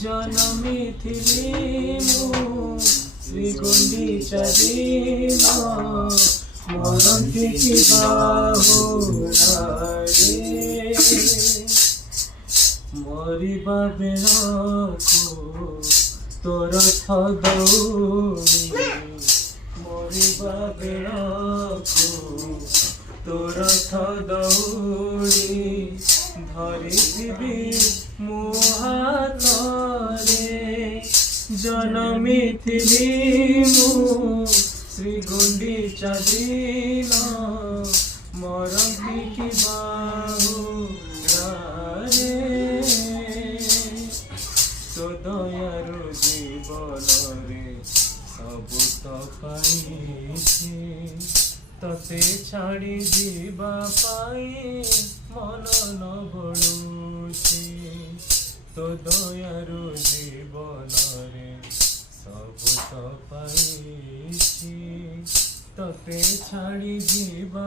জনমিথিলি মু শ্রীগুଣ୍ଡিচা দিন মরন্তি কি বাহুরে মরিবা বেড়াকু তোর দৌড়ি মরিবা বেড়াকু তোর দৌড়ি ধরিবি মো হাତରେ জনমিথিলি মু শ্রীগুଣ୍ଡিচা দিন মরন্তি কি বাহুরে তো দয়ারু জীবନରେ ସବୁ ତ ପାଇଛି ତତେ ଛାଡ଼ି ଯିବା ପାଇଁ ମନ ନ ବଳୁଛି ତୋ ଦୟାରୁ ଜୀବନରେ ସବୁ ତ ପାଇଛି ତତେ ଛାଡ଼ି ଯିବା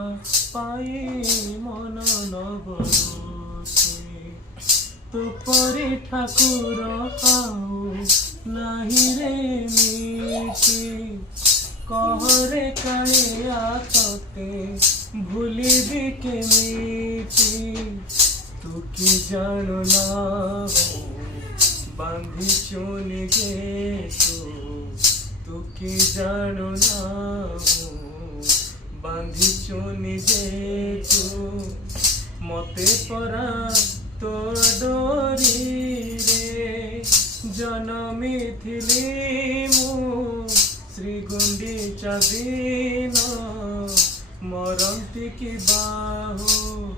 ପାଇଁ ମନ ନ ବଳୁଛି ତୁ ପରି ଠାକୁର ଆଉ ନାହିଁ ରେ ମିଠି कहरे कालिया तोते भूलिबी केमिति तू कि जानु ना हो बांधी चुनी गे तू कि जानु ना हो बांधी चुनी गे तू मते परा तो डोरी रे जनमिथिली मु শ্রীগুণ্ডিচা দিন মরন্তি কি বাহুরে